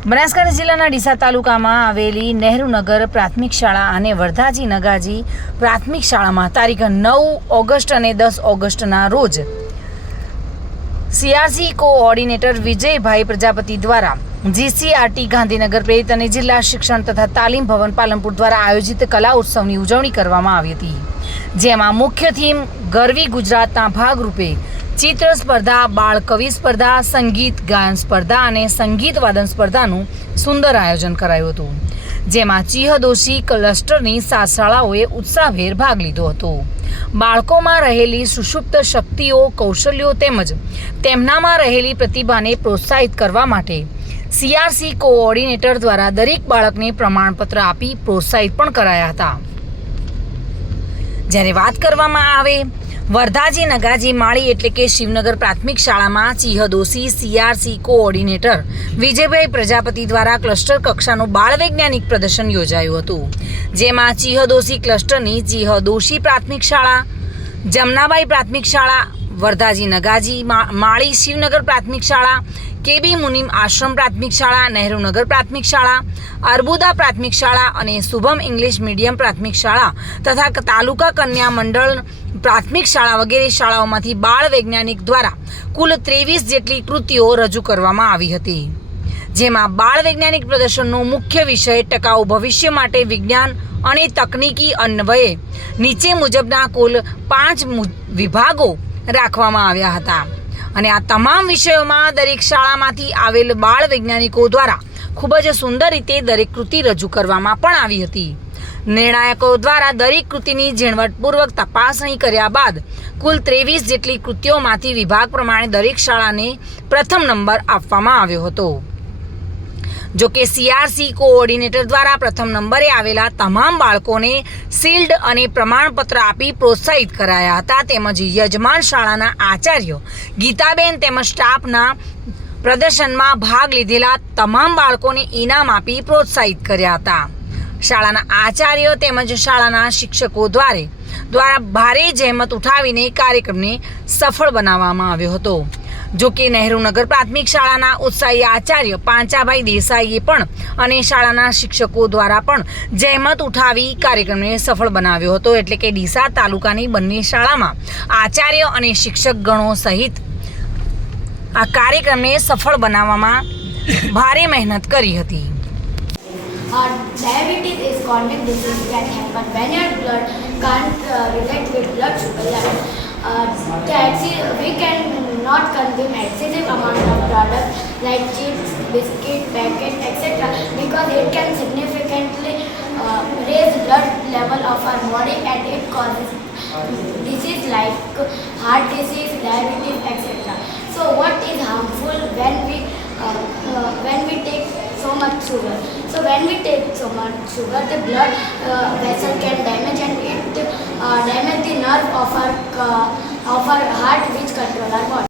બનાસકાંઠા જિલ્લાના ડીસા તાલુકામાં આવેલી નહેરુનગર પ્રાથમિક શાળા અને વર્ધાજી નગાજી પ્રાથમિક શાળામાં તારીખ નવ ઓગસ્ટ અને દસ ઓગસ્ટના રોજ સીઆરસી કોઓર્ડિનેટર વિજયભાઈ પ્રજાપતિ દ્વારા જીસીઆરટી ગાંધીનગર પ્રેરિત અને જિલ્લા શિક્ષણ તથા તાલીમ ભવન પાલનપુર દ્વારા આયોજિત કલા ઉત્સવની ઉજવણી કરવામાં આવી હતી. જેમાં મુખ્ય થીમ ગરવી ગુજરાતના ભાગરૂપે ચિત્ર સ્પર્ધા બાળ કવિ સ્પર્ધા, સંગીત, ગાયન સ્પર્ધા અને સંગીત વાદન સ્પર્ધાનું સુંદર આયોજન કરાયું હતું, જેમાં ચિહદોશી ક્લસ્ટરની સાત શાળાઓએ ઉત્સાહભેર ભાગ લીધો હતો. બાળકોમાં રહેલી સુષુપ્ત શક્તિઓ, કૌશલ્યો તેમજ તેમનામાં રહેલી પ્રતિભાને પ્રોત્સાહિત કરવા માટે સીઆરસી કોઓર્ડિનેટર દ્વારા દરેક બાળકને પ્રમાણપત્ર આપી પ્રોત્સાહિત પણ કરાયા હતા. જ્યારે વાત કરવામાં આવે વર્ધાજી, નગાજી, માળી એટલે કે શિવનગર પ્રાથમિક શાળામાં ચિહદોશી સીઆરસી કોઓર્ડિનેટર વિજયભાઈ પ્રજાપતિ દ્વારા ક્લસ્ટર કક્ષાનું બાળ વૈજ્ઞાનિક પ્રદર્શન યોજાયું હતું, જેમાં ચિહદોશી ક્લસ્ટરની ચિહદોશી પ્રાથમિક શાળા, જમનાબાઈ પ્રાથમિક શાળા વર્ધાજી નગાજી માળી શિવનગર પ્રાથમિક શાળા, કેબી મુનિમ આશ્રમ પ્રાથમિક શાળા નહેરુનગર પ્રાથમિક શાળા, અર્બુદા પ્રાથમિક શાળા અને શુભમ ઇંગ્લિશ મીડિયમ પ્રાથમિક શાળા તથા તાલુકા કન્યા મંડળ પ્રાથમિક શાળા વગેરે શાળાઓમાંથી બાળ વૈજ્ઞાનિક દ્વારા કુલ ત્રેવીસ જેટલી કૃતિઓ રજૂ કરવામાં આવી હતી. જેમાં બાળ વૈજ્ઞાનિક પ્રદર્શનનો મુખ્ય વિષય ટકાઉ ભવિષ્ય માટે વિજ્ઞાન અને તકનીકી અન્વયે નીચે મુજબના કુલ પાંચ વિભાગો રાખવામાં આવ્યા હતા. અને આ તમામ વિષયોમાં દરેક શાળામાંથી આવેલ બાળ વૈજ્ઞાનિકો દ્વારા ખૂબ જ સુંદર રીતે દરેક કૃતિ રજૂ કરવામાં પણ આવી હતી. નિર્ણાયકો દ્વારા દરેક કૃતિની ઝીણવટપૂર્વક તપાસણી કર્યા બાદ કુલ ત્રેવીસ જેટલી કૃતિઓમાંથી વિભાગ પ્રમાણે દરેક શાળાને પ્રથમ નંબર આપવામાં આવ્યો હતો. જો કે સીઆરસી કોઓર્ડિનેટર દ્વારા પ્રથમ નંબરે આવેલા તમામ બાળકોને શિલ્ડ અને પ્રમાણપત્ર આપી પ્રોત્સાહિત કરાયા હતા તેમજ યજમાન શાળાના આચાર્યો ગીતાબેન તેમજ સ્ટાફના પ્રદર્શનમાં ભાગ લીધેલા તમામ બાળકોને ઇનામ આપી પ્રોત્સાહિત કર્યા હતા. શાળાના આચાર્યો તેમજ શાળાના શિક્ષકો દ્વારા દ્વારા ભારે જહેમત ઉઠાવીને કાર્યક્રમને સફળ બનાવવામાં આવ્યો હતો. જો કે નહેરુનગર પ્રાથમિક શાળાના ઉત્સાહી આચાર્ય પાંચાભાઈ દેસાઈએ પણ અને શાળાના શિક્ષકો દ્વારા પણ જહેમત ઉઠાવી કાર્યક્રમને સફળ બનાવ્યો હતો એટલે કે ડીસા તાલુકાની બંને શાળામાં આચાર્ય અને શિક્ષક ગણો સહિત આ કાર્યક્રમને સફળ બનાવવામાં ભારે મહેનત કરી હતી Uh, diabetes is chronic disease can happen when your blood can't uh, relate with blood sugar level. Uh, excessive amount of products like chips, biscuit, packet, etc. because it can significantly uh, raise blood level of our body and it causes disease like heart disease, diabetes, etc. So what is harmful when we uh, uh, when we take so much sugar? So when we take so much sugar, the blood uh, vessel can damage and it uh, damage the nerve of our uh, of our heart which control our body.